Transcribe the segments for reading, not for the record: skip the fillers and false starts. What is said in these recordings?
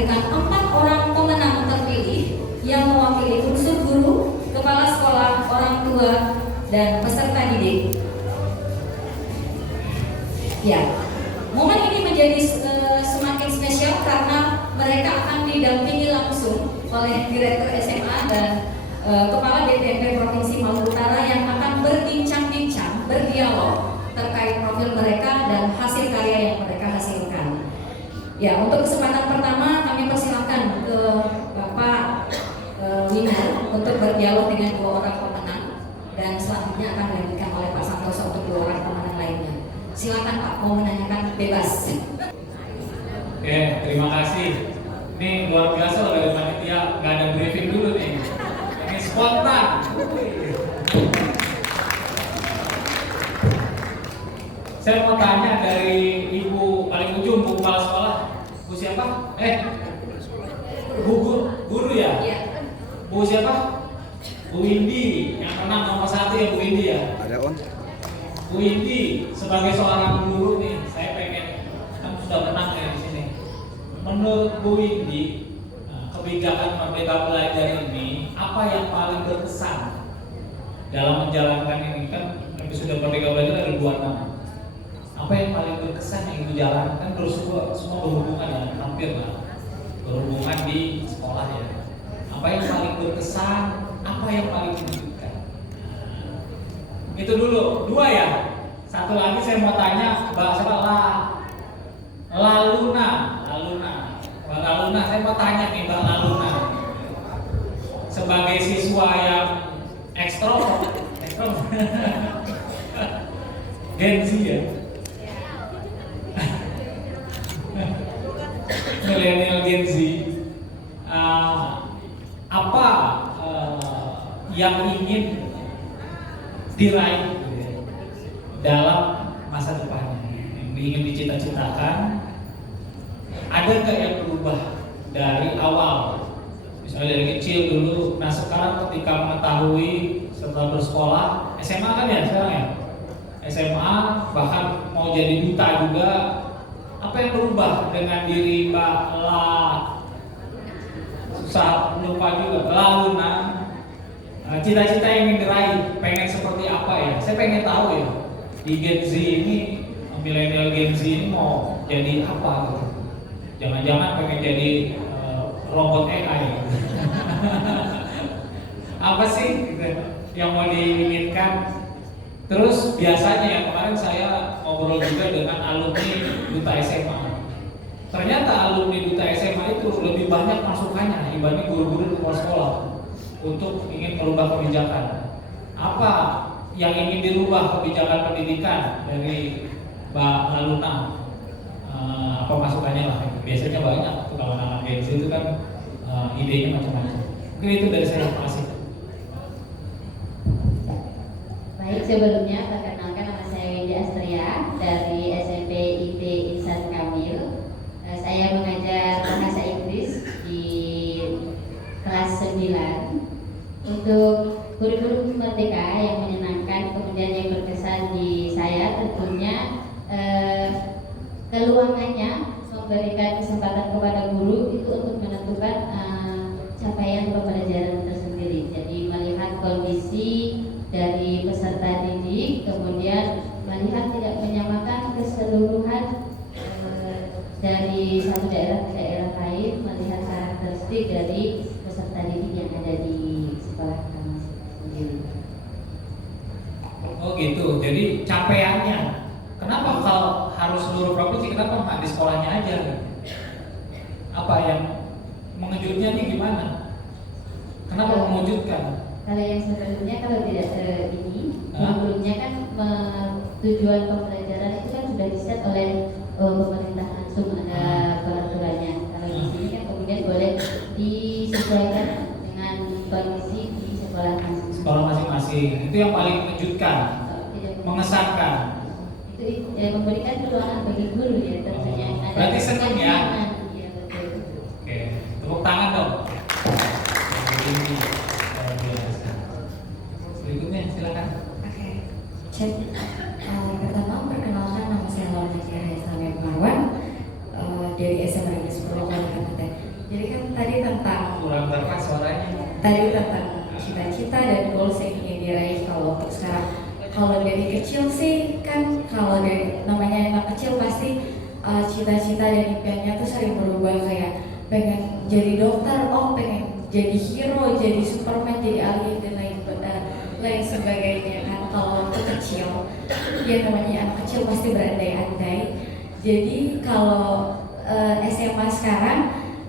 menghadirkan 4 orang pemenang terpilih yang mewakili unsur guru, kepala sekolah, orang tua, dan peserta didik. Ya, momen ini menjadi semakin spesial karena mereka akan didampingi langsung oleh Direktur SMA dan Kepala DPP Provinsi Maluku Utara yang akan berbincang-bincang, berdialog terkait profil mereka dan hasil karya yang mereka hasilkan. Ya, untuk kesempatan pertama kami persilakan ke Bapak Winner untuk berdialog dengan 2 orang pemenang dan selanjutnya akan dilanjutkan oleh Pak Santoso untuk 2 orang pemenang lainnya. Silakan Pak, mau menanyakan bebas. Oke, terima kasih. Ini luar biasa loh dari panitia, nggak ada briefing dulu nih. Ini spontan. Saya mau tanya dari Ibu paling ujung, Bu Kepala Sekolah. Bu siapa? Bu guru ya? Iya. Bu siapa? Bu Windy, yang menang nomor 1 ya Bu Windy ya? Ada on. Bu Windy, sebagai seorang guru nih, saya pengen, kan sudah menang ya di sini. Menurut Bu Windy, kebijakan Merdeka Belajar ini, apa yang paling berkesan dalam menjalankan ini? Kan sudah Merdeka Belajar ada 2 nama. Apa yang paling berkesan yang Ibu jalankan? Terus semua berhubungan ya, hampir lah, berhubungan di sekolah ya. Apa yang paling berkesan? Apa yang paling menunjukkan? Itu dulu, 2 ya. Satu lagi saya mau tanya Mbak siapa? Laluna. Mbak Laluna, saya mau tanya nih Mbak Laluna. Sebagai siswa yang ekstrovert, Gen Z ya. Milenial Gen Z. Apa yang ingin diraih dalam masa depannya, yang ingin dicita-citakan? Ada nggak yang berubah dari awal, misalnya dari kecil dulu? Nah sekarang ketika mengetahui setelah bersekolah, SMA kan ya sekarang ya, SMA bahkan mau jadi duta juga, apa yang berubah dengan diri Mbak susah lupa juga, Laluna? Cita-cita yang ingin diraih, pengen seperti apa ya? Saya pengen tahu ya, di Gen Z ini, milenial Gen Z ini mau jadi apa gitu? Jangan-jangan pengen jadi robot AI. Apa sih gitu, yang mau diinginkan? Terus biasanya ya, kemarin saya ngobrol juga dengan alumni Duta SMA. Ternyata alumni Duta SMA itu lebih banyak masukannya dibanding guru-guru di luar sekolah untuk ingin merubah kebijakan. Apa yang ingin dirubah kebijakan pendidikan dari Mbak Laluna? Apa masukannya lah? Biasanya banyak kalau anak Gen Z itu kan idenya macam-macam. Mungkin itu dari saya. Terima kasih. Baik, sebelumnya perkenalkan, nama saya Windy Astria dari SMP IP Insan Kamil. Saya mengajar bahasa Inggris di kelas 9. Untuk kurikulum Merdeka yang menyenangkan kemudian yang berkesan di saya tentunya keluangannya memberikan kesempatan kepada guru itu untuk menentukan capaian pembelajaran tersendiri. Jadi melihat kondisi dari peserta didik, kemudian melihat tidak menyamakan keseluruhan dari satu daerah ke daerah lain, melihat karakteristik dari peserta didik yang ada di sekolah kami sendiri. Oh gitu, jadi capaiannya. Kenapa kalau harus seluruh provinsi, kenapa nggak di sekolahnya aja? Apa yang mengejutnya nih gimana? Kenapa mengejutkan? Kalau yang sebelumnya, kalau tidak sebelumnya kan tujuan pembelajaran itu kan sudah diset oleh pemerintah langsung, ada peraturannya. Kalau di sini kan kemudian boleh disesuaikan dengan kondisi di sekolah masing-masing. Sekolah masing-masing, itu yang paling mengejutkan, mengesankan. Itu memberikan peluang bagi guru ya tentunya. Berarti senang ya? Iya betul. Oke, tepuk tangan dong. Ini luar biasa. Berikutnya silakan. Oke, cek. Pertama perkenalkan, nama saya Laura Najia Hayasami Marwan dari SMA Negeri 10 Kabupaten. tadi tentang kurang keras suaranya. cita-cita dan goals yang ingin diraih kalau untuk sekarang. Kalau dari kecil sih kan, kalau dari namanya anak kecil pasti cita-cita dan impiannya tuh sering berubah, kayak pengen jadi dokter, pengen jadi hero, jadi Superman, jadi alien dan lain sebagainya kan. Kalau waktu kecil, ya namanya anak kecil pasti berandai-andai. Jadi kalau SMA sekarang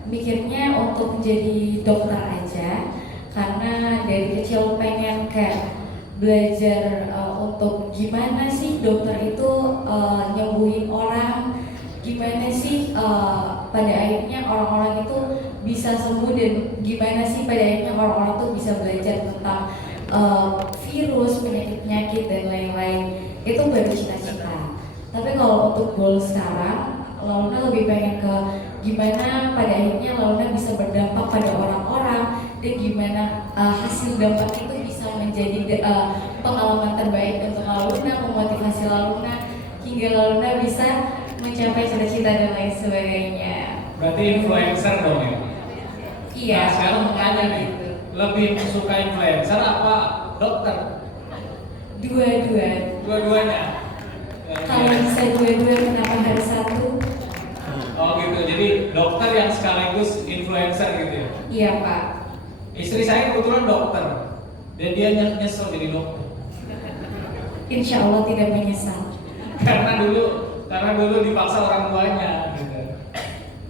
mikirnya untuk jadi dokter aja, karena dari kecil pengen kayak belajar untuk gimana sih dokter itu nyembuhin orang, gimana sih pada akhirnya orang-orang itu bisa sembuh, dan gimana sih pada akhirnya orang-orang tuh bisa belajar tentang virus, penyakit-penyakit dan lain-lain. Itu baru cita-cita. Tapi kalau untuk goal sekarang, Launa lebih pengen ke gimana pada akhirnya Launa bisa berdampak pada orang-orang, dan gimana hasil dampak itu bisa menjadi pengalaman terbaik untuk Launa, memotivasi Launa hingga Launa bisa mencapai cita-cita dan lain sebagainya. Berarti influencer dong ya? Iya. Nah, sekarang mau tanya nih, gitu. lebih suka influencer apa dokter? Dua-duanya. Kalau bisa dua-dua, kenapa harus satu? Oh gitu, jadi dokter yang sekaligus influencer gitu ya? Iya Pak. Istri saya kebetulan dokter, dan dia nyesel jadi dokter. Insya Allah tidak menyesal. Karena dulu dipaksa orang tuanya gitu.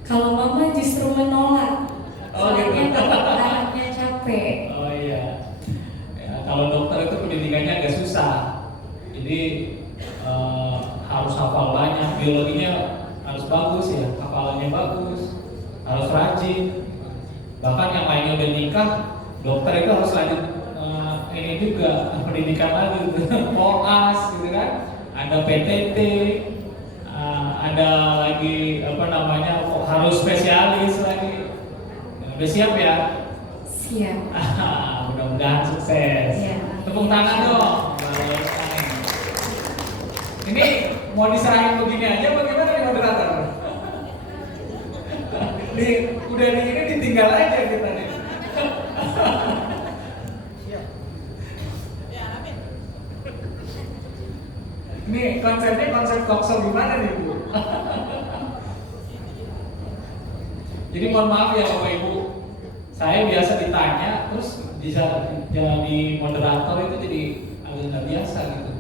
Kalau Mama justru menolak, Oh, gitu. soalnya takut anaknya capek. Oh iya. Ya, kalau dokter itu pendidikannya agak susah. Jadi harus hafal banyak, biologinya harus bagus ya, hafalannya bagus, harus rajin. Bahkan yang lainnya udah nikah, dokter itu harus lanjut ini juga pendidikan lagi, POAS gitu kan, ada PTT, ada lagi harus spesialis lagi. Udah siap ya? Siap. Mudah-mudahan sukses. Ya. Tepuk tangan dong. Ini mau diserahin begini aja bagaimana nih moderator? Udah di ini ditinggal aja kita nih. Ini konsepnya konsep talkshow gimana nih Bu? Jadi mohon maaf ya Bapak Ibu, saya biasa ditanya terus bisa jadi moderator itu jadi agak nggak biasa gitu.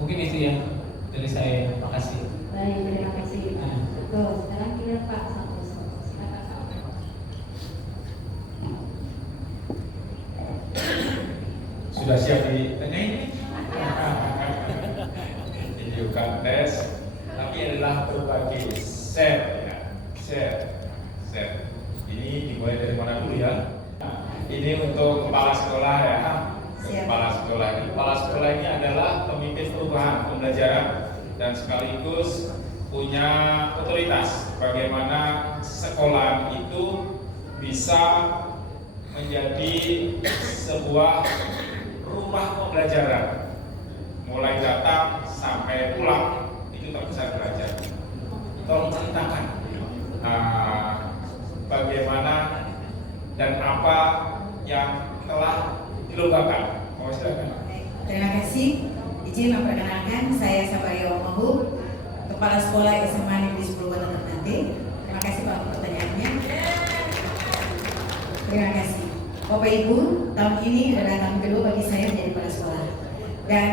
Mungkin itu ya dari saya. Makasih. Baik, terima kasih. Tuh, sekarang kita Pak Santoso. Silakan Pak. Sudah siap ditanyain? Ini bukan tes, tapi adalah berbagi share ya, share. Ini dimulai dari mana dulu ya? Ini untuk kepala sekolah ya. Kepala sekolah ini adalah pemimpin perubahan pembelajaran dan sekaligus punya otoritas bagaimana sekolah itu bisa menjadi sebuah rumah pembelajaran, mulai datang sampai pulang itu tak bisa belajar. Tolong ceritakan bagaimana dan apa yang telah dilombakan. Mau silakan. Terima kasih. Izin memperkenalkan, saya Sabaria Omahub, Kepala Sekolah SMA Negeri 10 Kota Ternate. Terima kasih Pak untuk pertanyaannya. Terima kasih. Bapak Ibu, tahun ini adalah tahun kedua bagi saya menjadi kepala sekolah. Dan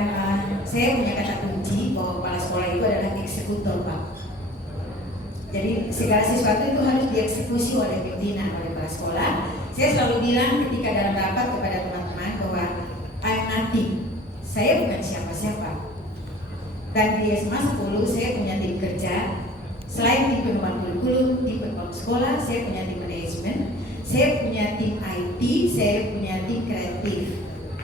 saya punya kata kunci bahwa kepala sekolah itu adalah eksekutor Pak. Jadi segala sesuatu itu harus dieksekusi oleh pimpinan, oleh kepala sekolah. Saya selalu bilang ketika dalam rapat kepada teman-teman bahwa I'm nothing. Saya bukan siapa-siapa. Dan di SMA 10 saya punya tim kerja. Selain tim penurunan kurikulum, tim penurunan sekolah, saya punya tim manajemen, saya punya tim IT, saya punya tim kreatif.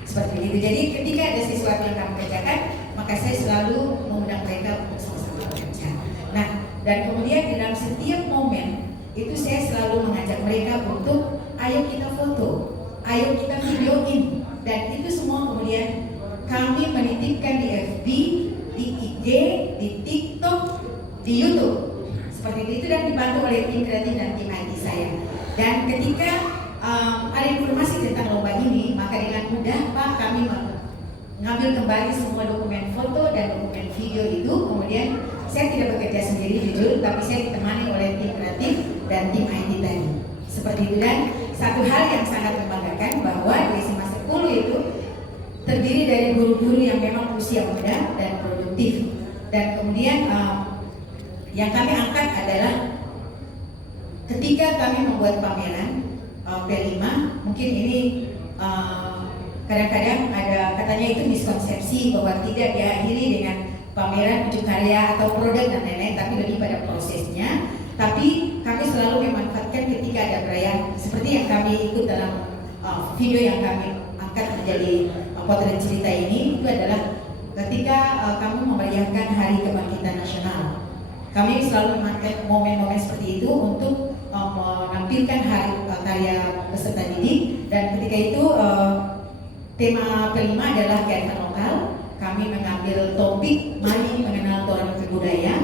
Seperti itu. Jadi ketika ada sesuatu yang kami kerjakan, maka saya selalu mengundang mereka untuk sama-sama bekerja. Nah, dan kemudian di dalam setiap momen itu saya selalu mengajak mereka untuk ayo kita foto, ayo kita videoin, dan itu semua kemudian kami menitipkan di FB, di IG, di TikTok, di YouTube. Seperti itu dan dibantu oleh tim kreatif dan tim IT saya. Dan ketika ada informasi tentang lomba ini, maka dengan mudah Pak kami mengambil kembali semua dokumen foto dan dokumen video itu. Kemudian saya tidak bekerja sendiri jujur, tapi saya ditemani oleh tim kreatif dan tim IT tadi. Seperti itu. Dan satu hal yang sangat membanggakan bahwa di SMA 10 itu terdiri dari guru-guru yang memang usia muda dan produktif. Dan kemudian yang kami angkat adalah ketika kami membuat pameran P5, mungkin ini kadang-kadang ada katanya itu miskonsepsi bahwa tidak diakhiri dengan pameran unjuk karya atau produk dan lain-lain, tapi lebih pada prosesnya. Tapi kami selalu memanfaatkan ketika ada perayaan seperti yang kami ikut dalam video yang kami angkat menjadi potret cerita ini, itu adalah ketika kami memeriahkan Hari Kebangkitan Nasional. Kami selalu memakai momen-momen seperti itu untuk menampilkan karya peserta didik. Dan ketika itu tema kelima adalah kearifan lokal. Kami mengambil topik mari mengenal toran budaya.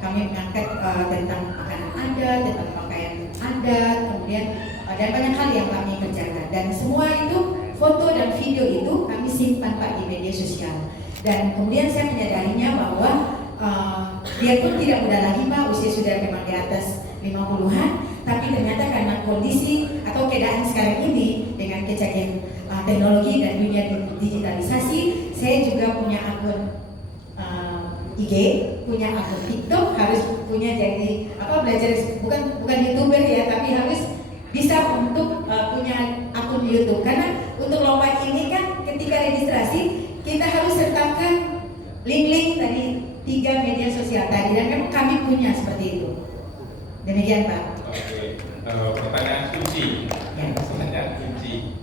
Kami mengangkat tentang makanan adat, tentang pakaian adat, kemudian dan banyak hal yang kami kerjakan. Dan semua itu foto dan video itu kami simpan Pak di media sosial. Dan kemudian saya menyadarinya bahwa dia pun tidak muda lagi Pak, usia sudah memang di atas 50-an, tapi ternyata karena kondisi atau keadaan sekarang ini dengan kecanggihan teknologi dan dunia digitalisasi, saya juga punya akun IG, punya akun TikTok, harus punya jadi belajar bukan YouTuber ya, tapi harus bisa untuk punya akun YouTube. Karena untuk lomba ini kan ketika registrasi kita harus sertakan link-link tadi 3 media sosial tadi, dan memang kami punya seperti itu. Demikian Pak. Oke, pertanyaan kunci. Ya. Pertanyaan kunci.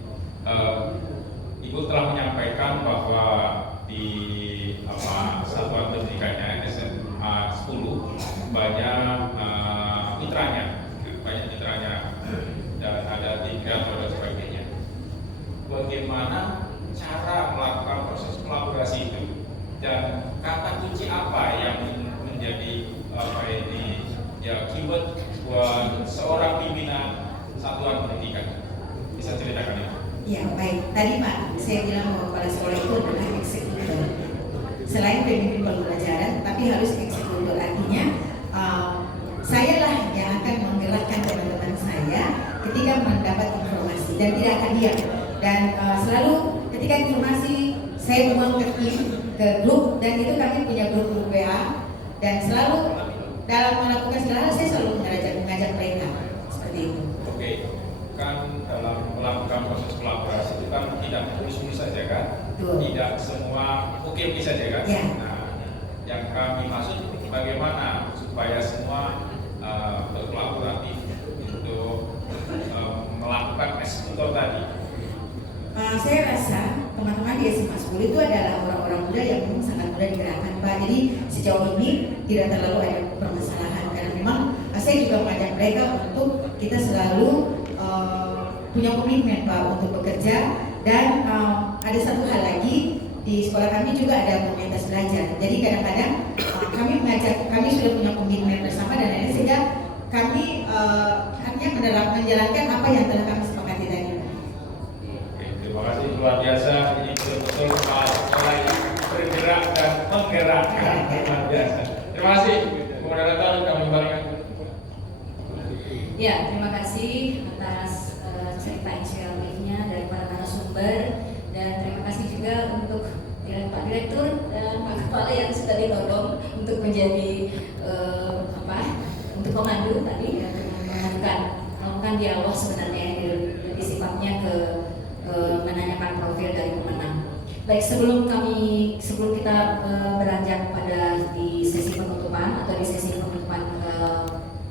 Ibu telah menyampaikan bahwa di satuan pendidikannya SMA 10 banyak mitranya, dan ada 3 dan sebagainya. Bagaimana cara melakukan proses kolaborasi itu, dan kata kunci apa yang menjadi keyword buat seorang pimpinan satuan pendidikan? Bisa ceritakan ya? Ya baik, tadi Pak saya bilang bahwa kepala sekolah itu adalah eksekutor. Selain pemimpin pembelajaran, tapi harus eksekutor. Artinya saya lah yang akan menggerakkan teman-teman saya ketika mendapat informasi dan tidak akan diam. Dan selalu ketika informasi saya buang ke tim, ke grup, dan itu kami punya grup WA, dan selalu dalam melakukan segala hal saya selalu mengajak mereka seperti itu. Oke, kan dalam melakukan proses kolaborasi itu kan tidak mulus-mulus saja kan? Betul. Tidak semua oke saja kan? Ya. Nah, yang kami maksud bagaimana supaya semua berkolaboratif untuk melakukan eksekutor tadi. Saya rasa teman-teman di SMA 10 itu adalah orang-orang muda yang memang sangat mudah digerakkan Pak. Jadi sejauh ini tidak terlalu ada permasalahan, karena memang saya juga mengajak mereka untuk kita selalu punya komitmen Pak untuk bekerja. Dan ada satu hal lagi, di sekolah kami juga ada komunitas belajar. Jadi kadang-kadang kami sudah punya komitmen bersama dan lain-lain, sehingga kami artinya menjalankan apa yang telah kami sepakati tadi. Terima kasih, luar biasa. Ini betul-betul kepala sekolah yang bergerak dan menggerakkan. Luar biasa. Terima kasih, moderator, kami kembalikan. Ya, terima kasih atas cerita inspiratifnya dari para narasumber, dan terima kasih juga untuk Pak Direktur dan Pak Kepala yang sudah ditodong untuk menjadi untuk pemandu tadi, dan melakukan dialog sebenarnya yang lebih sifatnya ke menanyakan profil dari pemenang. Baik, sebelum kita beranjak pada di sesi penutupan atau di sesi penutupan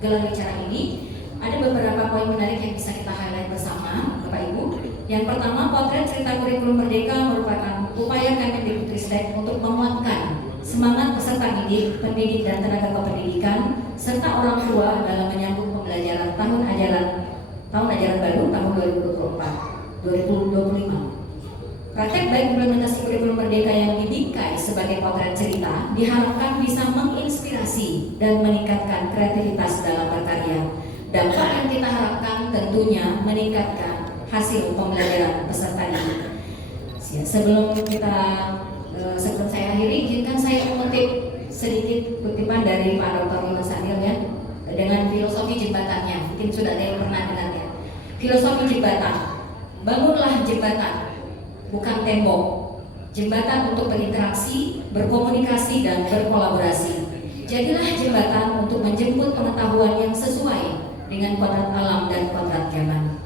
gelar bicara ini, ada beberapa poin menarik yang bisa kita highlight bersama, Bapak Ibu. Yang pertama, potret cerita kurikulum Merdeka merupakan upaya Kemendikbudristek untuk menguatkan semangat peserta didik, pendidik dan tenaga kependidikan serta orang tua dalam menyambut pembelajaran tahun ajaran baru tahun 2024-2025. Praktek baik implementasi kurikulum Merdeka yang dibingkai sebagai potret cerita diharapkan bisa menginspirasi dan meningkatkan kreativitas dalam berkarya Dampak yang kita harapkan tentunya meningkatkan hasil pembelajaran peserta didik. Sebelum saya akhiri, izinkan saya mengutip sedikit kutipan dari Pak Dr. Yunus Adil ya, dengan filosofi jembatannya. Mungkin sudah ada yang pernah dengar ya. Filosofi jembatan, bangunlah jembatan, bukan tembok. Jembatan untuk berinteraksi, berkomunikasi, dan berkolaborasi. Jadilah jembatan untuk menjemput pengetahuan yang sesuai dengan kodrat alam dan kodrat zaman.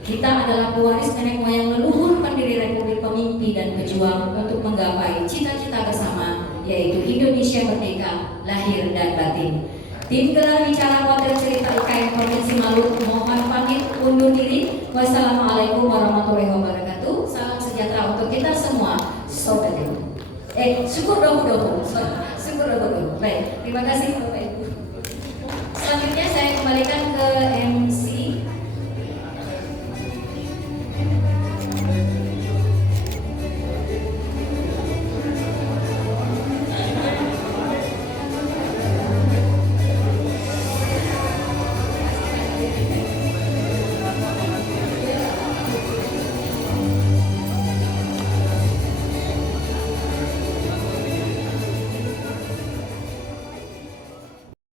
Kita adalah pewaris nenek moyang leluhur pendiri Republik, pemimpi dan pejuang untuk menggapai cita-cita bersama, yaitu Indonesia merdeka, lahir dan batin. Tim gelar bicara model cerita IKN Provinsi Maluku mohon